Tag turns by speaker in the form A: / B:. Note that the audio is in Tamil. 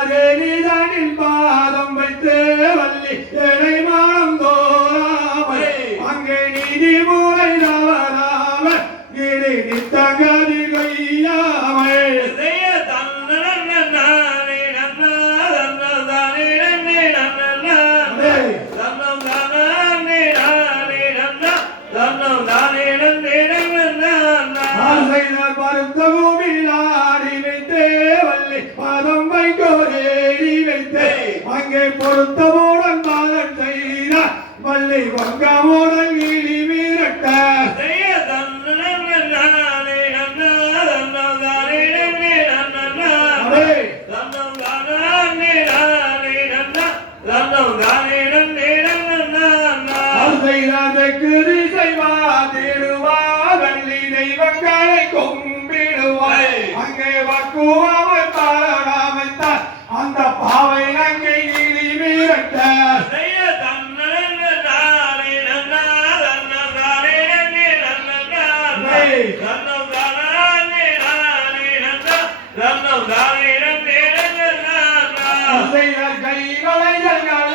A: அல்லாதே
B: நீதானில் பாதம் வைத்து வள்ளி ஏழை மானம் தோறாமை அங்கே நீதி மூளை நவராம கிரி நித்தகதி கையாமை பருத்த பூமியில் ஆடி வைத்தே வள்ளி. பதம் வைகோரே வைத்து. அங்கே பொருத்தமோடன் பாதம் செய்த மல்லி வங்கமோடன் வீழி வீரட்ட தெய்வங்களை கும்பிடுவாய் அங்கே வாக்குவா Say that,